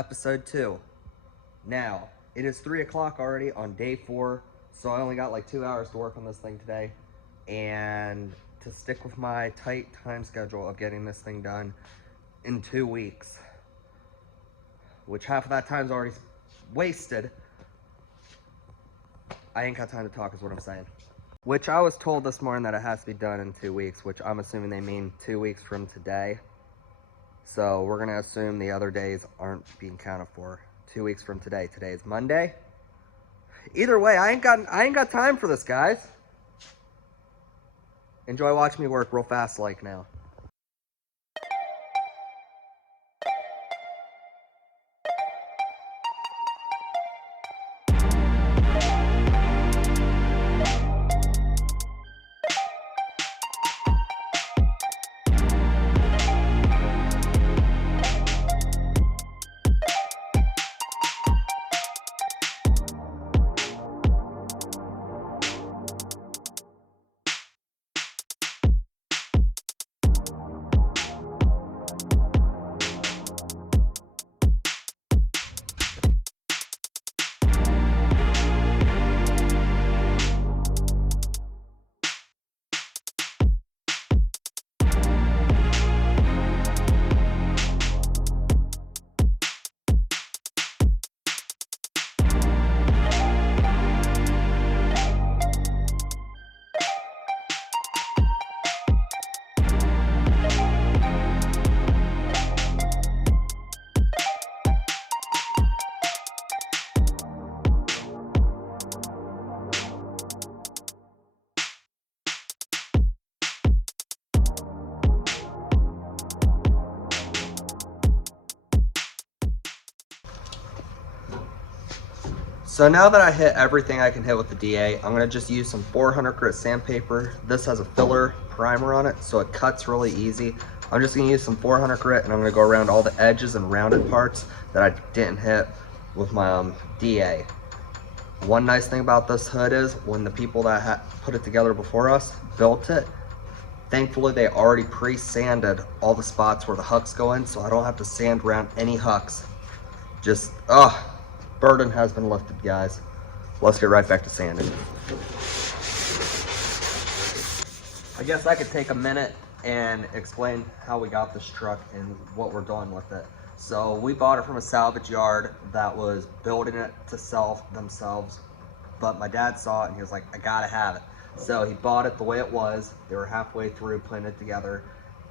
episode 2. Now, it is 3 o'clock already on day 4, so I only got like 2 hours to work on this thing today. And to stick with my tight time schedule of getting this thing done in 2 weeks, which half of that time's already wasted, I ain't got time to talk is what I'm saying. Which I was told this morning that it has to be done in 2 weeks, which I'm assuming they mean 2 weeks from today. So we're gonna assume the other days aren't being counted for. 2 weeks from today. Today is Monday. Either way, I ain't got time for this, guys. Enjoy watching me work real fast like now. So now that I hit everything I can hit with the DA, I'm gonna just use some 400 grit sandpaper. This has a filler primer on it, so it cuts really easy. I'm just gonna use some 400 grit and I'm gonna go around all the edges and rounded parts that I didn't hit with my DA. One nice thing about this hood is when the people that put it together before us built it, thankfully they already pre-sanded all the spots where the hooks go in, so I don't have to sand around any hooks. Just, burden has been lifted, guys. Let's get right back to sanding. I guess I could take a minute and explain how we got this truck and what we're doing with it. So we bought it from a salvage yard that was building it to sell themselves, but my dad saw it and he was like, I gotta have it. So he bought it the way it was. They were halfway through putting it together,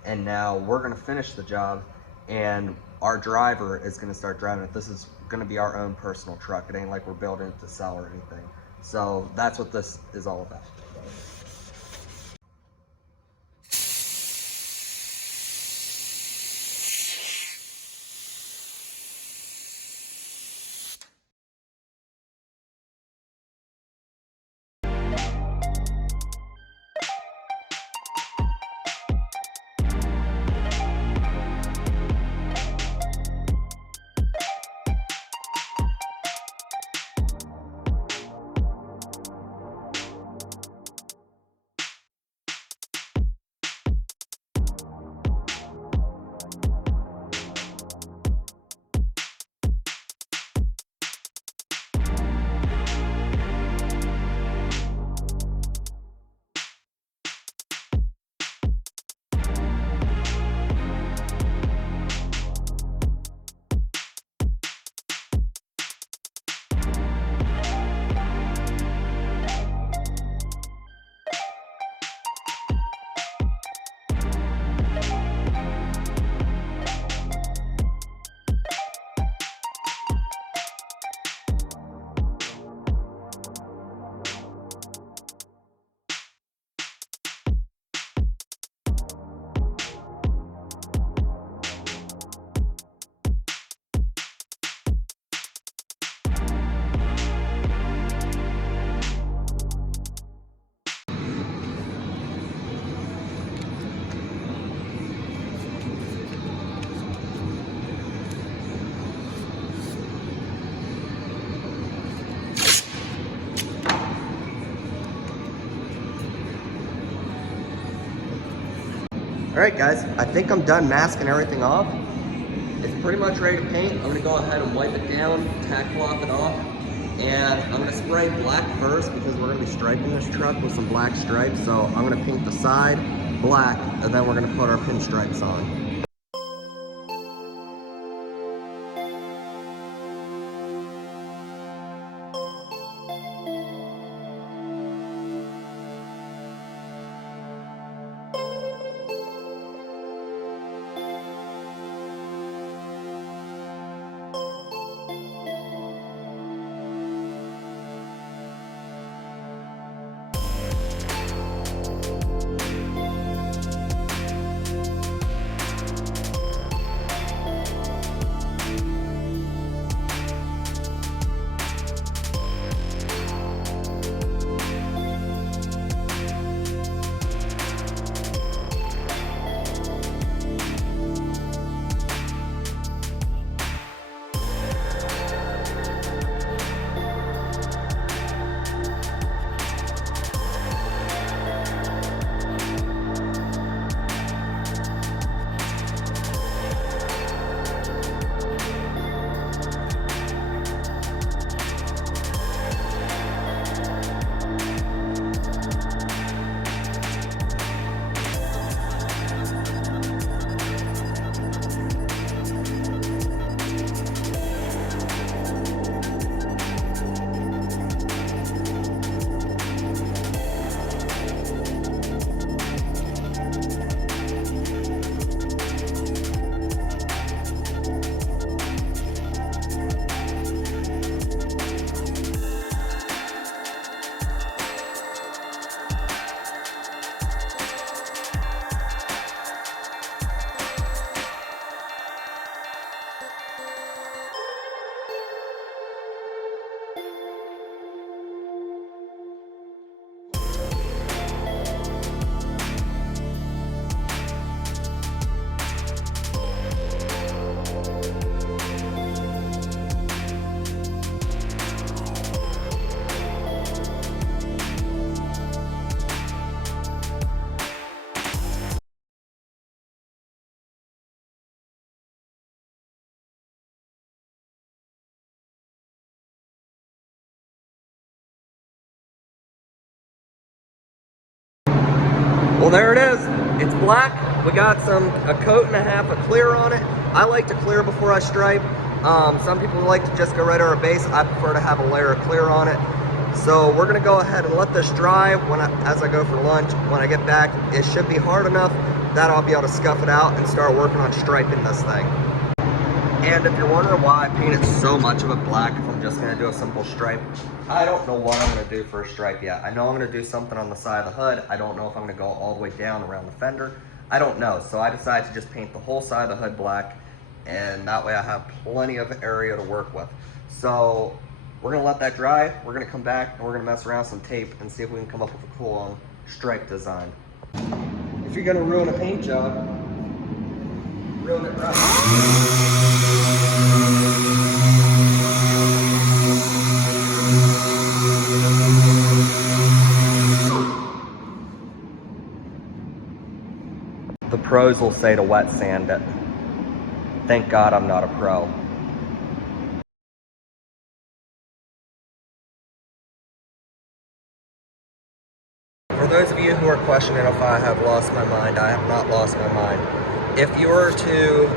and now we're gonna finish the job, and our driver is gonna start driving it. This is gonna be our own personal truck. It ain't like we're building it to sell or anything. So that's what this is all about. All right, guys, I think I'm done masking everything off. it's pretty much ready to paint. I'm gonna go ahead and wipe it down, tack cloth it off, and I'm gonna spray black first because we're gonna be striping this truck with some black stripes. So I'm gonna paint the side black, and then we're gonna put our pinstripes on. Well, there it is. It's black. We got a coat and a half of clear on it. I like to clear before I stripe. Some people like to just go right over a base. I prefer to have a layer of clear on it. So we're gonna go ahead and let this dry as I go for lunch. When I get back, it should be hard enough that I'll be able to scuff it out and start working on striping this thing. And if you're wondering why I painted so much of it black if I'm just gonna do a simple stripe, I don't know what I'm gonna do for a stripe yet. I know I'm gonna do something on the side of the hood. I don't know if I'm gonna go all the way down around the fender. I don't know, so I decided to just paint the whole side of the hood black, and that way I have plenty of area to work with. So we're gonna let that dry. We're gonna come back and we're gonna mess around with some tape and see if we can come up with a cool stripe design. If you're gonna ruin a paint job, ruin it right. The pros will say to wet sand it. Thank God I'm not a pro. For those of you who are questioning if I have lost my mind, I have not lost my mind. If you were to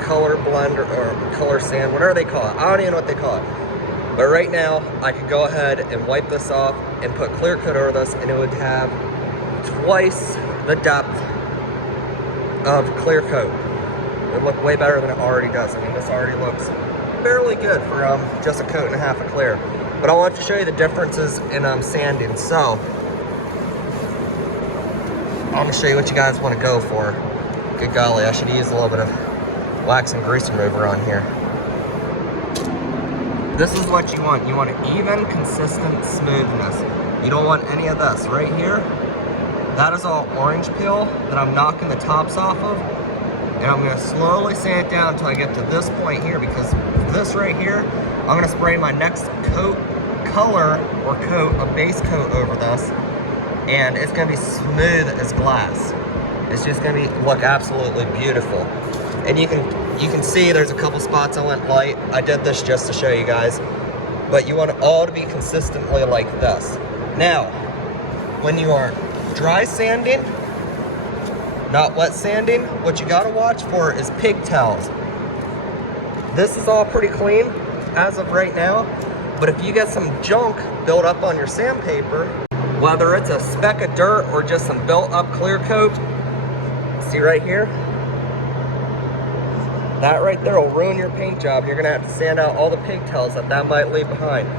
color blend or color sand, whatever they call it, I don't even know what they call it. But right now, I could go ahead and wipe this off and put clear coat over this, and it would have twice the depth of clear coat. It would look way better than it already does. I mean, this already looks fairly good for just a coat and a half of clear. But I want to show you the differences in sanding. So I'm gonna show you what you guys want to go for. Good golly, I should use a little bit of wax and grease remover on here. This is what you want. You want an even, consistent smoothness. You don't want any of this. Right here, that is all orange peel that I'm knocking the tops off of. And I'm gonna slowly sand it down until I get to this point here, because this right here, I'm gonna spray my next coat, a base coat over this, and it's gonna be smooth as glass. It's just gonna look absolutely beautiful. And you can see there's a couple spots I went light. I did this just to show you guys. But you want it all to be consistently like this. Now, when you are dry sanding, not wet sanding, what you gotta watch for is pigtails. This is all pretty clean as of right now, but if you get some junk built up on your sandpaper, whether it's a speck of dirt or just some built up clear coat, see right here? That right there will ruin your paint job. You're gonna have to sand out all the pigtails that might leave behind.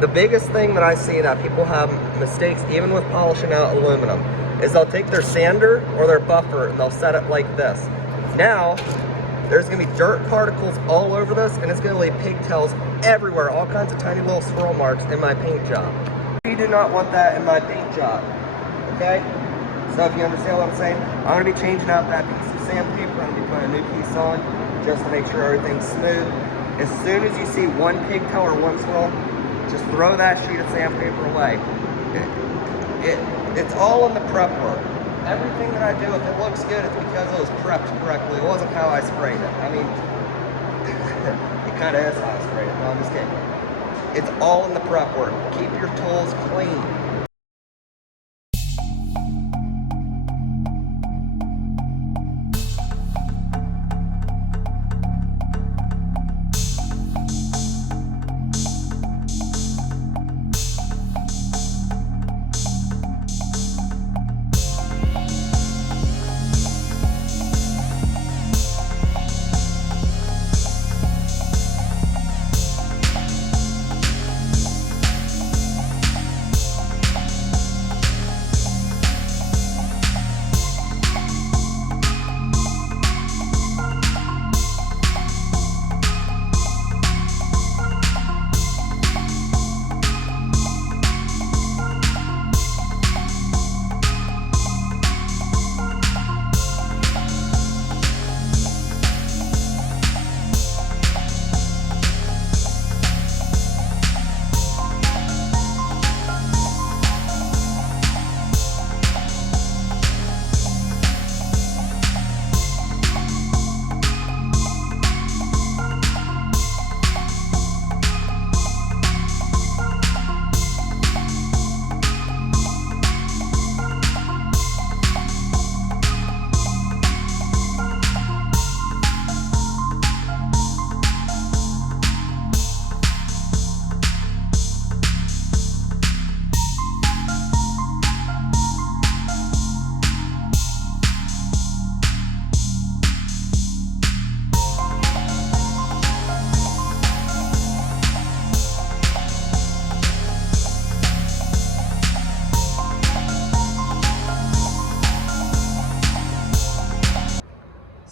The biggest thing that I see that people have mistakes, even with polishing out aluminum, is they'll take their sander or their buffer and they'll set it like this. Now, there's gonna be dirt particles all over this and it's gonna leave pigtails everywhere, all kinds of tiny little swirl marks in my paint job. You do not want that in my paint job, okay? So if you understand what I'm saying, I'm gonna be changing out that piece of sandpaper. I'm gonna be putting a new piece on just to make sure everything's smooth. As soon as you see one pigtail or one swirl, just throw that sheet of sandpaper away. It's all in the prep work. Everything that I do, if it looks good, it's because it was prepped correctly. It wasn't how I sprayed it. I mean, it kind of is how I sprayed it. No, I'm just kidding. It's all in the prep work. Keep your tools clean.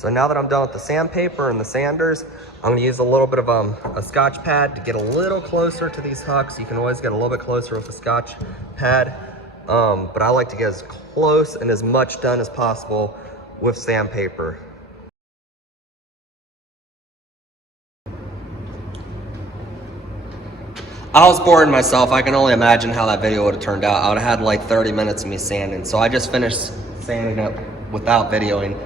So now that I'm done with the sandpaper and the sanders, I'm gonna use a little bit of a Scotch pad to get a little closer to these hucks. You can always get a little bit closer with the Scotch pad, but I like to get as close and as much done as possible with sandpaper. I was boring myself. I can only imagine how that video would have turned out. I would have had like 30 minutes of me sanding. So I just finished sanding it without videoing.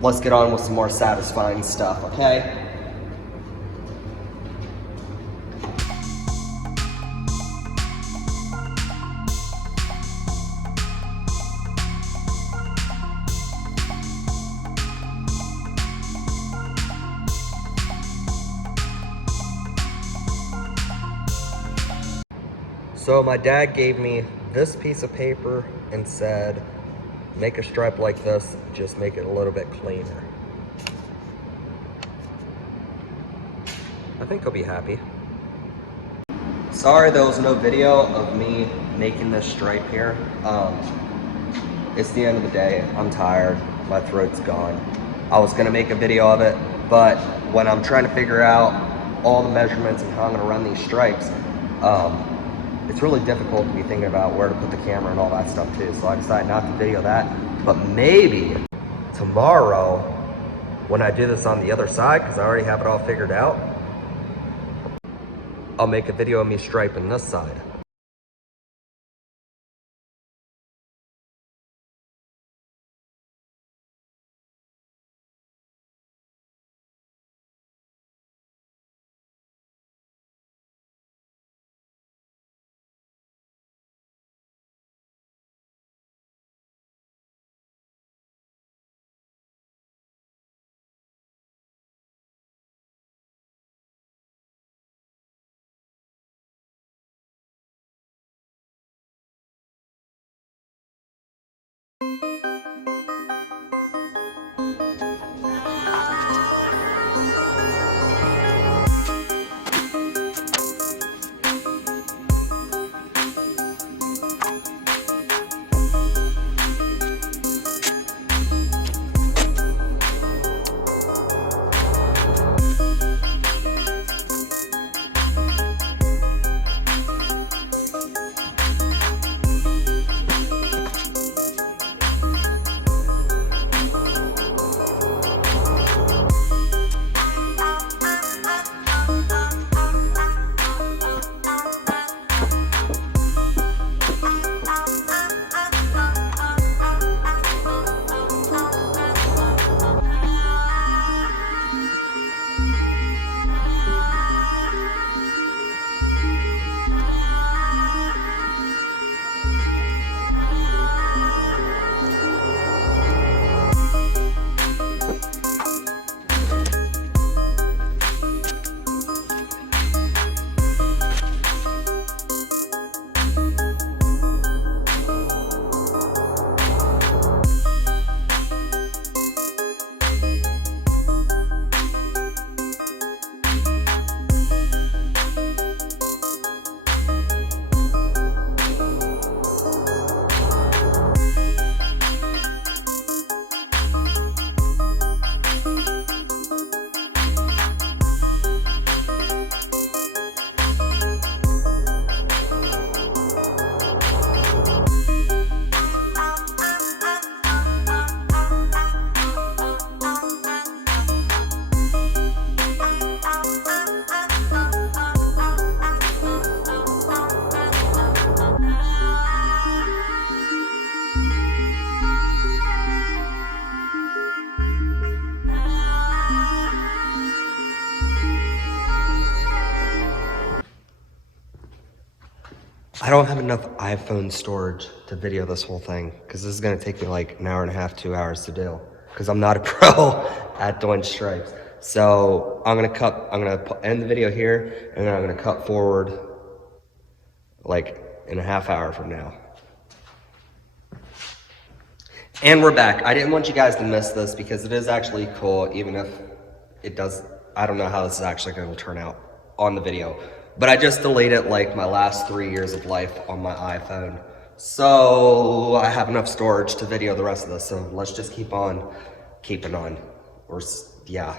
Let's get on with some more satisfying stuff, okay? So my dad gave me this piece of paper and said, make a stripe like this, just make it a little bit cleaner. I think he'll be happy. Sorry there was no video of me making this stripe here. It's the end of the day. I'm tired. My throat's gone. I was gonna make a video of it, but when I'm trying to figure out all the measurements and how I'm gonna run these stripes, it's really difficult to be thinking about where to put the camera and all that stuff too. So I decided not to video that, but maybe tomorrow when I do this on the other side, because I already have it all figured out, I'll make a video of me striping this side. I don't have enough iPhone storage to video this whole thing because this is gonna take me like an hour and a half, 2 hours to do because I'm not a pro at doing stripes. So I'm gonna end the video here and then I'm gonna cut forward like in a half hour from now. And we're back. I didn't want you guys to miss this because it is actually cool, even if it does, I don't know how this is actually going to turn out on the video. But I just deleted like my last 3 years of life on my iPhone. So I have enough storage to video the rest of this. So let's just keep on keeping on. Or, yeah.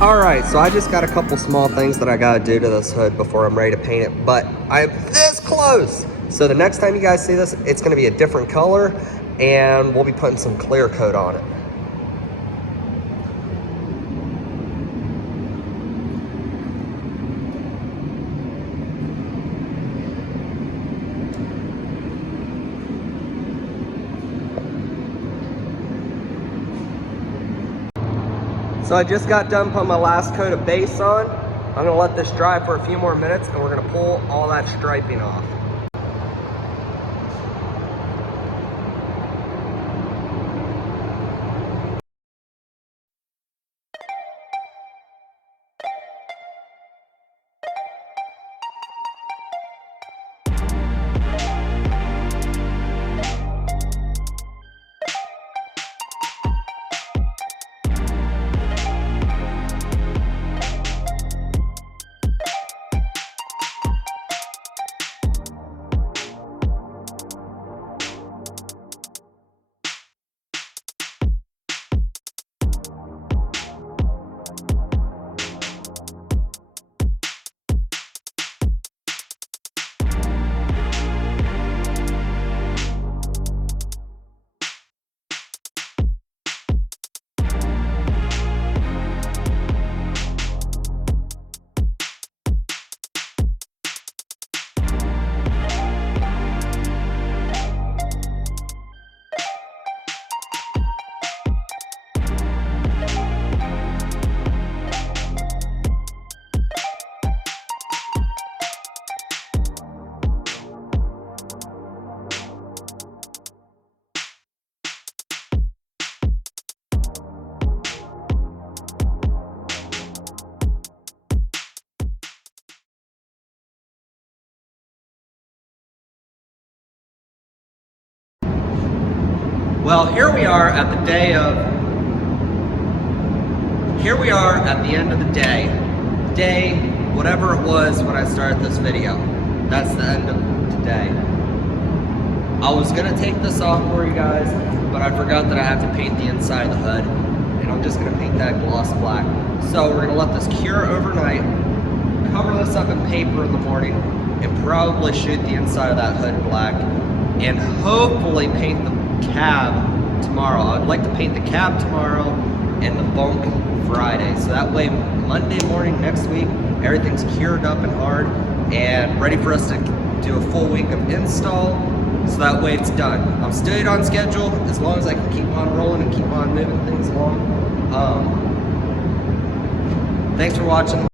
Alright, so I just got a couple small things that I gotta do to this hood before I'm ready to paint it, but I'm this close! So the next time you guys see this, it's gonna be a different color, and we'll be putting some clear coat on it. So I just got done putting my last coat of base on. I'm gonna let this dry for a few more minutes and we're gonna pull all that striping off. Well, here we are at the end of the day, whatever it was when I started this video. That's the end of today. I was gonna take this off for you guys, but I forgot that I have to paint the inside of the hood, and I'm just gonna paint that gloss black. So we're gonna let this cure overnight, cover this up in paper in the morning, and probably shoot the inside of that hood black, and hopefully paint the cab tomorrow. I'd like to paint the cab tomorrow and the bunk Friday, so that way Monday morning next week everything's cured up and hard and ready for us to do a full week of install, so that way it's done. I'm staying on schedule as long as I can keep on rolling and keep on moving things along. Thanks for watching.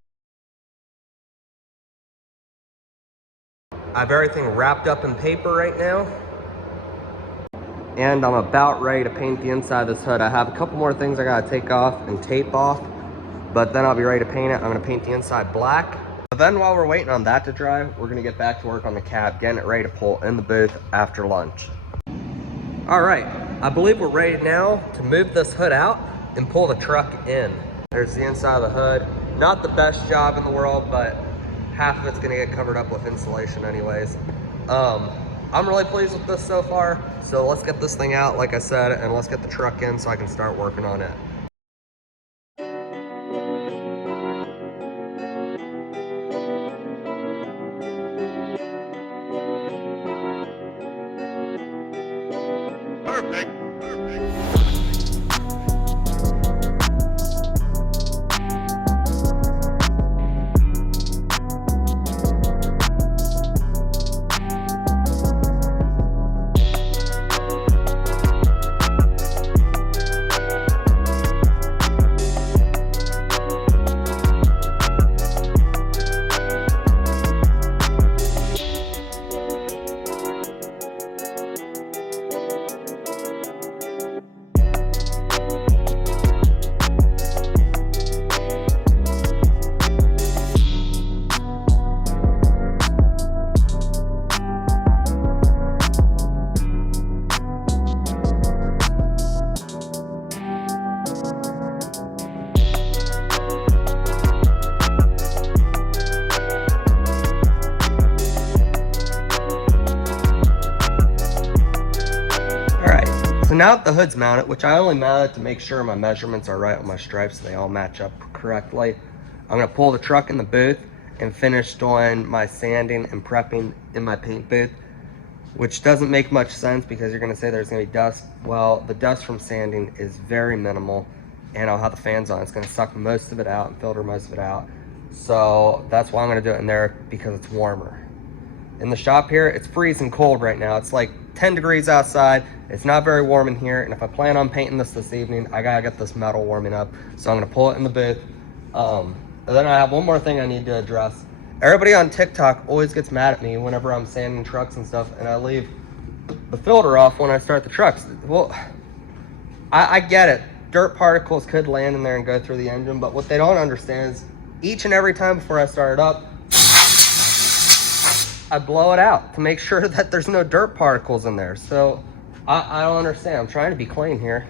I have everything wrapped up in paper right now, and I'm about ready to paint the inside of this hood. I have a couple more things I gotta take off and tape off, but then I'll be ready to paint it. I'm gonna paint the inside black. But then while we're waiting on that to dry, we're gonna get back to work on the cab, getting it ready to pull in the booth after lunch. All right, I believe we're ready now to move this hood out and pull the truck in. There's the inside of the hood. Not the best job in the world, but half of it's gonna get covered up with insulation anyways. I'm really pleased with this so far, so let's get this thing out, like I said, and let's get the truck in so I can start working on it. Perfect. So now that the hood's mounted, which I only mounted to make sure my measurements are right with my stripes, so they all match up correctly, I'm gonna pull the truck in the booth and finish doing my sanding and prepping in my paint booth, which doesn't make much sense because you're gonna say there's gonna be dust. Well, the dust from sanding is very minimal, and I'll have the fans on. It's gonna suck most of it out and filter most of it out. So that's why I'm gonna do it in there, because it's warmer. In the shop here, it's freezing cold right now. It's like 10 degrees outside. It's not very warm in here, and if I plan on painting this evening, I gotta get this metal warming up. So I'm gonna pull it in the booth. And then I have one more thing I need to address. Everybody on TikTok always gets mad at me whenever I'm sanding trucks and stuff, and I leave the filter off when I start the trucks. Well, I get it. Dirt particles could land in there and go through the engine, but what they don't understand is each and every time before I start it up, I blow it out to make sure that there's no dirt particles in there. So I don't understand. I'm trying to be clean here.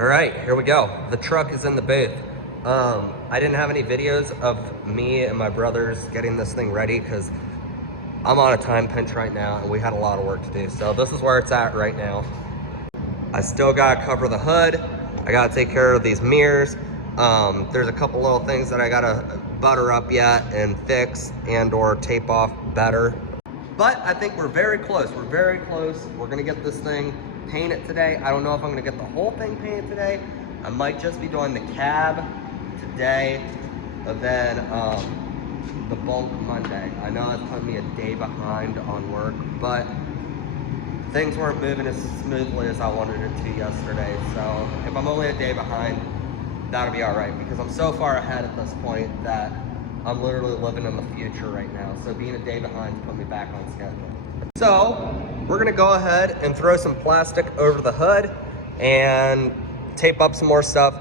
All right, here we go. The truck is in the booth. I didn't have any videos of me and my brothers getting this thing ready because I'm on a time pinch right now and we had a lot of work to do. So this is where it's at right now. I still gotta cover the hood. I gotta take care of these mirrors. There's a couple little things that I gotta butter up yet and fix and or tape off better. But I think we're very close. We're very close. We're gonna get this thing painted today. I don't know if I'm gonna get the whole thing painted today. I might just be doing the cab today, but then the bulk Monday. I know it's put me a day behind on work, but things weren't moving as smoothly as I wanted it to yesterday. So if I'm only a day behind, that'll be all right, because I'm so far ahead at this point that I'm literally living in the future right now. So being a day behind put me back on schedule. So we're gonna go ahead and throw some plastic over the hood and tape up some more stuff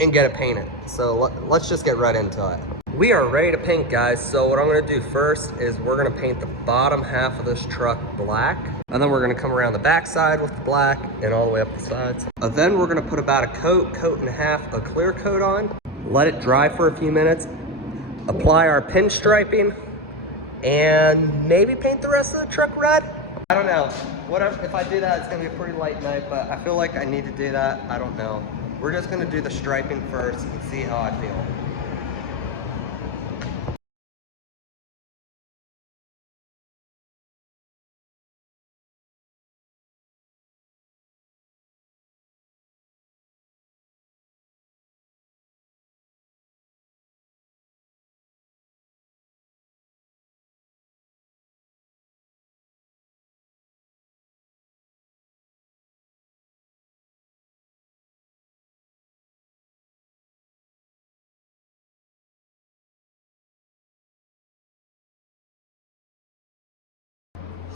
and get it painted. So let's just get right into it. We are ready to paint, guys. So what I'm gonna do first is we're gonna paint the bottom half of this truck black, and then we're gonna come around the back side with the black and all the way up the sides. And then we're gonna put about a coat and a half of clear coat on, let it dry for a few minutes, apply our pinstriping, and maybe paint the rest of the truck red. I don't know. Whatever. If I do that, it's gonna be a pretty light night, but I feel like I need to do that. I don't know. We're just gonna do the striping first and see how I feel.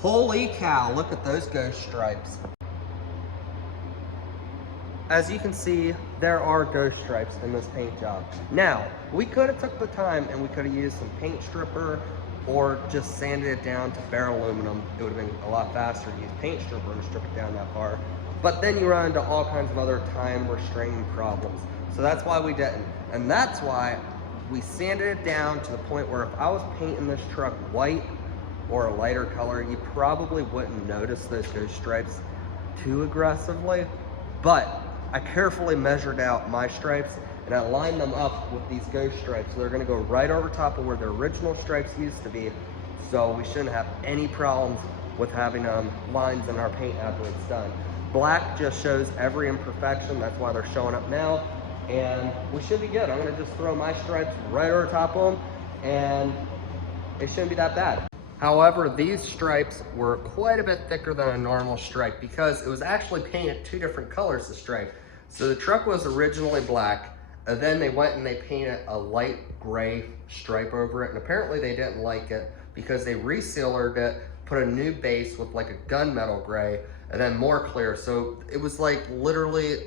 Holy cow, look at those ghost stripes. As you can see, there are ghost stripes in this paint job. Now, we could have took the time and we could have used some paint stripper or just sanded it down to bare aluminum. It would have been a lot faster to use paint stripper and strip it down that far. But then you run into all kinds of other time restraining problems. So that's why we didn't. And that's why we sanded it down to the point where if I was painting this truck white or a lighter color, you probably wouldn't notice those ghost stripes too aggressively. But I carefully measured out my stripes and I lined them up with these ghost stripes. So they're gonna go right over top of where the original stripes used to be. So we shouldn't have any problems with having lines in our paint after it's done. Black just shows every imperfection. That's why they're showing up now. And we should be good. I'm gonna just throw my stripes right over top of them and it shouldn't be that bad. However, these stripes were quite a bit thicker than a normal stripe because it was actually painted two different colors of stripe. So the truck was originally black, and then they went and they painted a light gray stripe over it, and apparently they didn't like it because they resealed it, put a new base with like a gunmetal gray, and then more clear. So it was like literally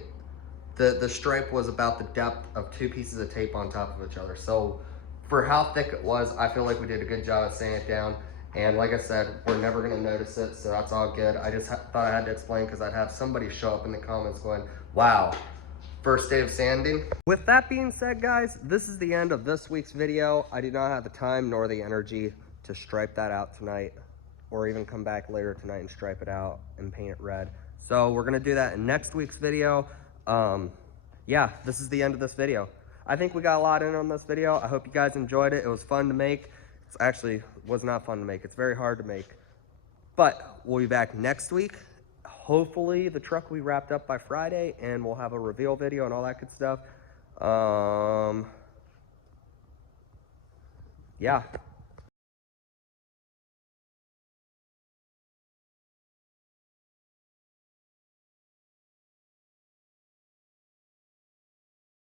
the stripe was about the depth of two pieces of tape on top of each other. So for how thick it was, I feel like we did a good job at sanding it down. And like I said, we're never gonna notice it, so that's all good. I just thought I had to explain because I'd have somebody show up in the comments going, wow, first day of sanding. With that being said, guys, this is the end of this week's video. I do not have the time nor the energy to stripe that out tonight or even come back later tonight and stripe it out and paint it red. So we're gonna do that in next week's video. Yeah, this is the end of this video. I think we got a lot in on this video. I hope you guys enjoyed it. It was fun to make. It's actually was not fun to make. It's very hard to make. But we'll be back next week. Hopefully the truck will be wrapped up by Friday and we'll have a reveal video and all that good stuff. Yeah.